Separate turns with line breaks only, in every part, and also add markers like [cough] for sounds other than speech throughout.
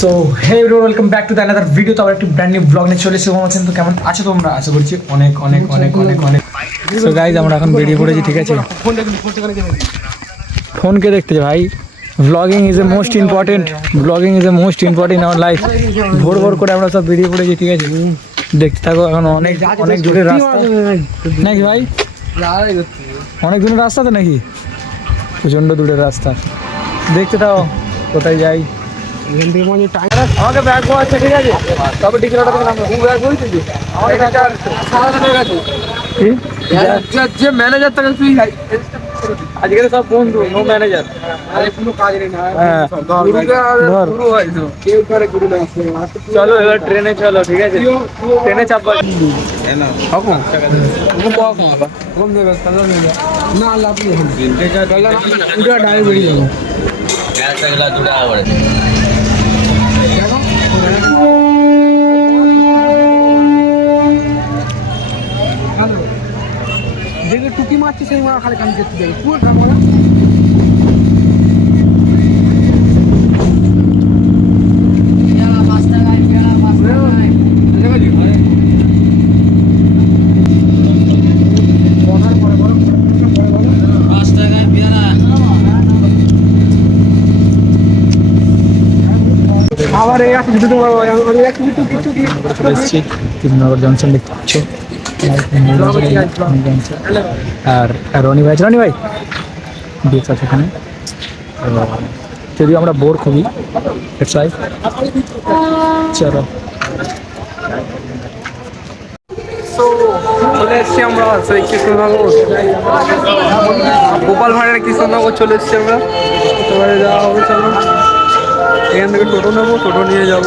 So hey welcome back to the another video তো আবার একটি ব্র্যান্ড নিউ ব্লগ নিয়ে চলে এসেছি। আছেন তো? কেমন? আছো তোমরা আশা করছি অনেক অনেক অনেক অনেক অনেক। সো গাইজ আমরা এখন বেরিয়ে পড়েছি, ঠিক আছে? ফোনকে দেখতে ভাই blogging is a most important blogging is a most important আমার লাইফ ভোর ভোর করে আমরা সব বেরিয়ে পড়েছি, ঠিক আছে? দেখতে থাকো, এখন অনেক অনেক দূরের রাস্তা। নাকি ভাই? অনেক দূরের রাস্তা তো নাকি? প্রচণ্ড দূরের রাস্তা। দেখতে থাকো, কোথায় যাই। আমাকে ব্যাগ আছে ঠিক আছে? তবে টিকিট ওটা থেকে নামবো তুমি ব্যাগ বলছিস আমার কি?
যে ম্যানেজার তাকে তুই
আজকে তো সব বন্ধু নো ম্যানেজার
আরে কোনো কাজ নেই না।
হ্যাঁ। ধর।
শুরু হয়েছে কেউ করে গুরু না
চলো এবার ট্রেনে চলো ঠিক আছে? ট্রেনে চাপবা।
কখন কখন কখন দেবে কালো নেবে না লাভ নেই। পুরো ডাইরেক্ট বেরিয়ে যাব। দেখে টুকি মারছি সেই মারা খালি কাম করতে যাবে পুরো কাম করা আবার এই আছে দুটো কিছু কিছু
কৃষ্ণনগর জংশন দেখতে পাচ্ছ। আর রনি ভাই রনি ভাই বেশ আছে এখানে। যদিও আমরা বোর খুবই চলো।
চলে এসছি আমরা সেই কৃষ্ণনগর গোপাল ভাড়ের কৃষ্ণনগর চলে এসছি আমরা। এবারে যাওয়া হবে চলো এখান থেকে টোটো নেব, টোটো নিয়ে যাব।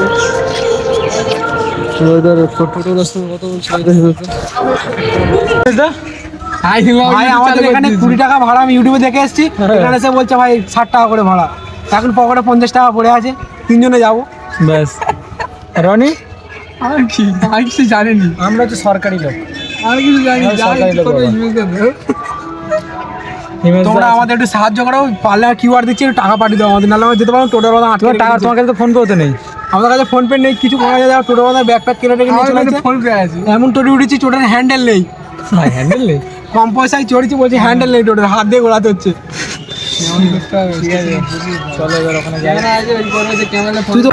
ভাই আমাদের এখানে কুড়ি টাকা ভাড়া আমি ইউটিউবে দেখে এসেছি। এখানে এসে বলছে ভাই ষাট টাকা করে ভাড়া। এখন পকেটে পঞ্চাশ টাকা পড়ে আছে তিনজনে যাব।
ব্যাস। রনি?
আর কি কিছু জানেনি।
আমরা তো সরকারি লোক।
কিছু জানি তোমরা আমাদের একটু সাহায্য করো পারলে কিউআর দিচ্ছি একটু টাকা পাঠিয়ে দাও আমাদের নাহলে আমরা যেতে পারব আটকে
টাকা তোমার কাছে তো ফোন পেতে নেই।
আমাদের কাছে ফোন পে নেই কিছু করা যায় টোটো বাধা ব্যাকপ্যাক কিনে রেখে নিয়ে চলে ফোন পে আছে এমন টোটো উঠেছি টোটোর হ্যান্ডেল নেই
হ্যান্ডেল নেই
কম পয়সায় চড়েছি বলছি হ্যান্ডেল নেই টোটোর হাত দিয়ে ঘোরাতে হচ্ছে
ঠিক আছে চলো এবার ওখানে যাই
তুই তো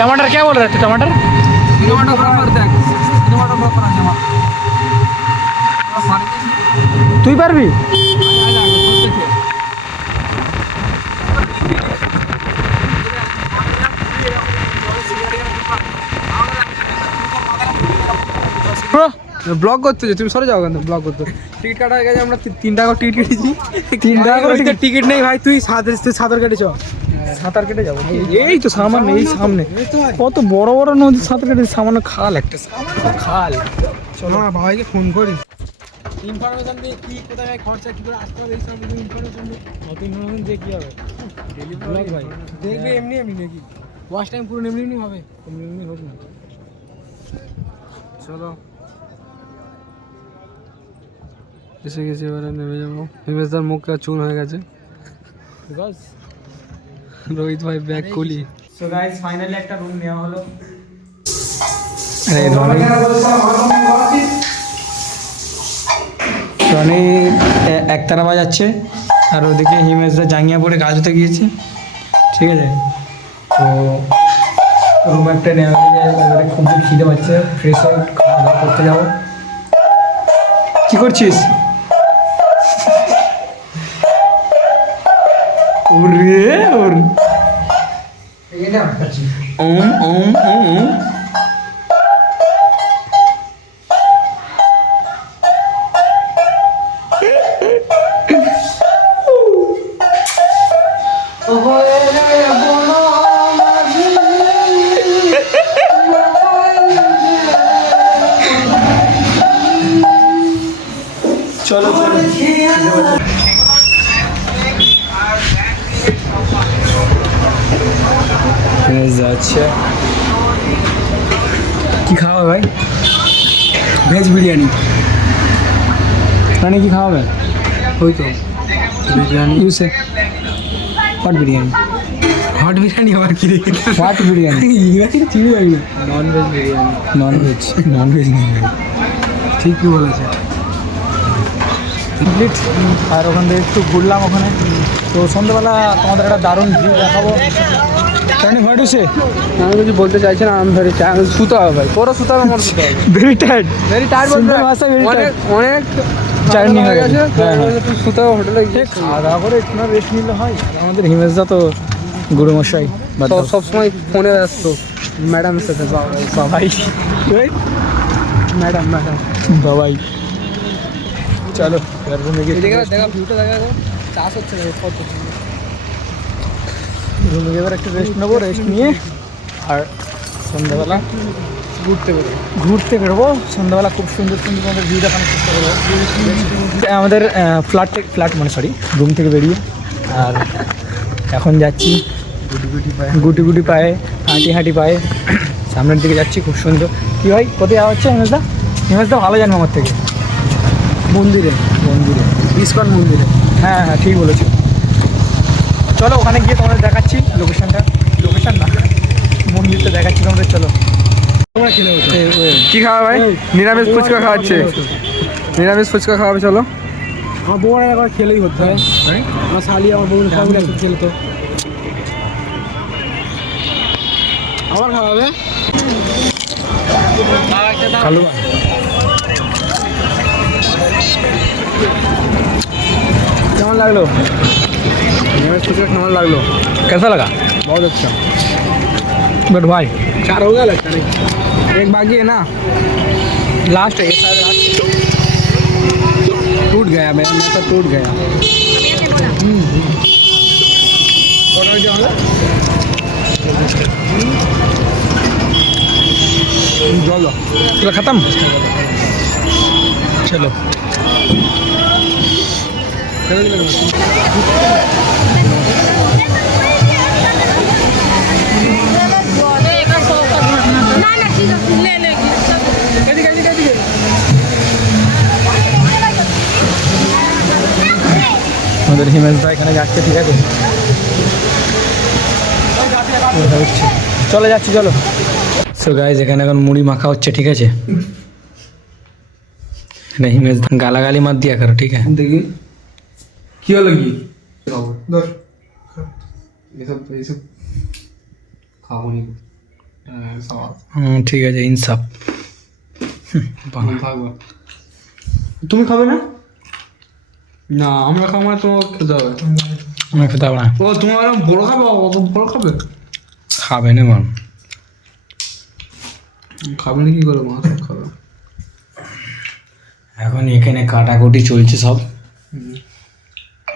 टमाटर क्या बोल रहे थे टमाटर
সিনেমাটা বরাবর দেখ সিনেমাটা বরাবর আছে আমার
তুই পারবি
ব্লগ করতে তুমি সরে যাও কেন ব্লগ করতে টিকিট কাটা হয়ে গেছে আমরা তিন টাকা টিকিট কেটেছি। [laughs]
তিন টাকা করে
টিকিট নেই ভাই তুই সাঁতার তুই সাঁতার কেটেছ?
সাঁতার কেটে যাব। এই তো সামান্য এই সামনে। কত বড় বড় নদী সাঁতার কেটে সামান্য খাল একটা খাল।
চলো। আমার বাবাকে ফোন করি। ইনফরমেশন দিয়ে কি কোথায় খরচা কি করে আসতে হবে এই সব ইনফরমেশন দিয়ে।
নতুন ইনফরমেশন দিয়ে কি হবে?
ব্লগ ভাই। দেখবে এমনি এমনি নাকি? ওয়াশ টাইম পুরো এমনি এমনি হবে।
এমনি এমনি হোক না।
চলো। এসে গেছি এবারে নেমে যাব। হিমেশদার মুখটা চুন হয়ে গেছে।
বিকজ
রোহিত ভাই ব্যাগ খুলি।
সো গাইস ফাইনালি একটা রুম নেওয়া হলো। রনি। একতারা বাজাচ্ছে। আর ওদিকে হিমেশদা জাঙ্গিয়া পরে কাজ হতে গিয়েছে। ঠিক আছে? তো রুম একটা নেওয়া হয়ে যায় খুব খিদে পাচ্ছে। ফ্রেশ হয়ে খাওয়া দাওয়া করতে যাব। কি করছিস? ওরে ওর ওম ওম ওম ওম যাচ্ছে। কি খাওয়া ভাই?
ভেজ বিরিয়ানি।
মানে কি খাওয়াবে?
ওই তো biryani.
You say what biryani.
Hot biryani আবার কি রে?
হোয়াট বিরিয়ানি।
ইংরাজি চিনি পারি না non veg biryani.
Non veg non veg নেই
ঠিকই বলেছে।
আর ওখান থেকে একটু ঘুরলাম ওখানে। তো সন্ধ্যাবেলা তোমাদের একটা দারুণ ভিউ দেখাবো। ইউ
আমি কিছু বলতে চাইছি না আমি ভেরি শুতে হবে ভাই। তোরও শুতে হবে আমার শুতে হবে very tired
very tired very
অনেক অনেক
Journey হয়ে গেছে। হ্যাঁ, হ্যাঁ।
শুতে হবে হোটেলে গিয়ে
খাওয়া দাওয়া করে একটু রেস্ট নিলে হয়। আমাদের হিমেশদা তো গুরুমশাই।
সব সবসময় ফোনে ব্যস্ত। ম্যাডামের সাথে
বাবাই।
Madam madam.
বাবাই। চলো
এদিকে দেখা ভিউটা দেখা চাষ হচ্ছে না কত
রুমে গিয়ে এবার একটু রেস্ট নেব রেস্ট নিয়ে আর সন্ধ্যাবেলা
ঘুরতে বেরো
ঘুরতে বেরোবো। সন্ধ্যাবেলা খুব সুন্দর সুন্দর আমাদের ভিউ দেখানোর চেষ্টা করব। আমাদের ফ্ল্যাট থেকে ফ্ল্যাট মানে সরি রুম থেকে বেরিয়ে। আর এখন যাচ্ছি গুটি গুটি পায়ে হাঁটি হাঁটি পায়ে। সামনের দিকে যাচ্ছি খুব সুন্দর। কী ভাই কোথায় যাওয়া হচ্ছে হিমেশদা হিমেশদা ভালো জানব আমার থেকে। মন্দিরে মন্দিরে
ইস্কন মন্দিরে।
হ্যাঁ হ্যাঁ ঠিক বলেছ। চলো ওখানে গিয়ে তোমাদের দেখাচ্ছি লোকেশনটা লোকেশন না মন্দিরটা দেখাচ্ছি তোমাদের চলো।
কি খাওয়া ভাই? নিরামিষ ফুচকা খাওয়াচ্ছে। নিরামিষ ফুচকা খাওয়াবে চলো। আমার বউ একবার খেলেই হতো আমার শালি আমার বউ সবাই একটু খেলতো। আবার খাওয়াবে? কেমন লাগলো নিরামিষ ফুচকা কেমন লাগলো
कैसा लगा
बहुत अच्छा
बट भाई
चार हो गया लगता नहीं एक बाकी है ना
लास्ट है ये शायद लास्ट
टूट गया मैं मैं तो टूट गया चलो
चलो खत्म चलो
না না ঠিক আছে লে লে
আমাদের হিমেশ দা এখানে যাচ্ছে, ঠিক আছে? চলে যাচ্ছি, চলো। সো গাইজ এখানে এখন মুড়ি মাখা হচ্ছে, ঠিক আছে? হিমেশ গালাগালি মাত দিয়া করো ঠিক আছে?
দেখি। কি হলো কি? ধর এসব এসব খাব নি
হুম, ঠিক আছে ইনসাফ। হুম।
থাকব তুমি খাবে? না? না আমরা খাব মানে তোমাকে খেতে হবে।
আমার খেতে হবে না।
ও তোমার বড় খাবে? অত বড় খাবে?
খাবে না মান
খাবে না কি করে? মা সব খাবে।
এখন এখানে কাটাকুটি চলছে সব।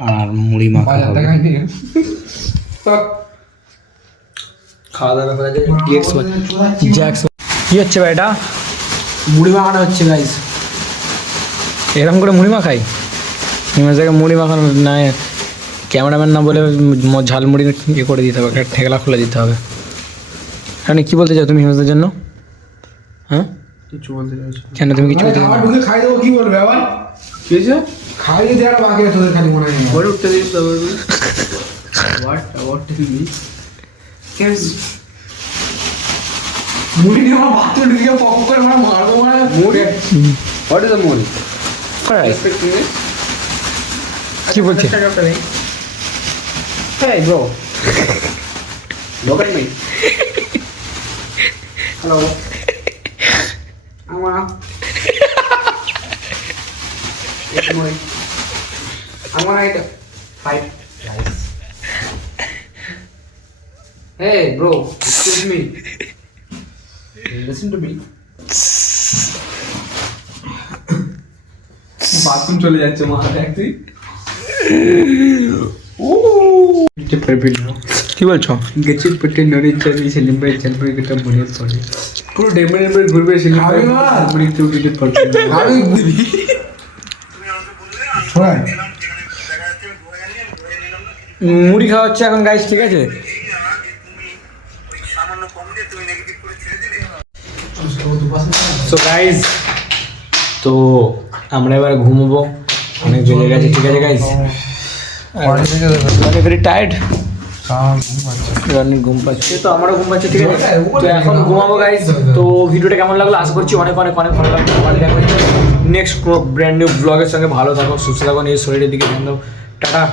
আর মুড়ি মাখা হবে।
খাওয়া দাওয়া করে
জ্যাক্স কি হচ্ছে? ভাই এটা
মুড়ি মাখানো হচ্ছে গাইস
এরকম করে মুড়ি মাখাই? হিমেশ দাকে মুড়ি মাখানো না ক্যামেরাম্যান না বলে ঝালমুড়ি ইয়ে করে দিতে হবে একটা ঠেকলা খুলে দিতে হবে। মানে কি বলতে চাও তুমি হিমেশদের জন্য? হ্যাঁ?
কিছু বলতে চাইছো।
কেন তুমি কিছু বলতে চাও
খাই দেবো কি বলবে আবার কি হয়েছে? খাইয়ে দেওয়ার বাকি আছে তোদের খালি মনে হয় বলে উঠতে দিস তবে হোয়াট অ্যাবাউট টেল মি মুড়ি নিয়ে আমার বাথরুম ঢুকে পক করে মানে মারবো মানে মুড়ি what is the muri
Alright, কি বলছে
Hey bro. Look at me. [laughs] Hello. I wanna. Eat more. I wanna eat five rice. Hey bro, excuse me. Listen to me. Bathroom চলে যাচ্ছে মা দেখ তুই
কি বলছো
গেছি পেটে নড়ে চলে সিলিম্বে চলবে কিটা মনে পড়ে পুরো ডেমে ডেমে ঘুরবে
মুড়ি খাওয়া হচ্ছে এখন গাইস ঠিক আছে? সো গাইস তো আমরা এবার ঘুমবো। অনেক বেজে গেছে, ঠিক আছে গাইস মানে টায়ার্ড ঘুম তো ঘুম ঠিক আছে? এখন ঘুমাবো গাইস তো ভিডিওটা কেমন লাগল? আশা করছি অনেক অনেক অনেক ভালো লাগল। নেক্সট ব্র্যান্ড নিউ ব্লগের সঙ্গে ভালো থাকো সুস্থ থাকো নিজের শরীরের দিকে টাটা।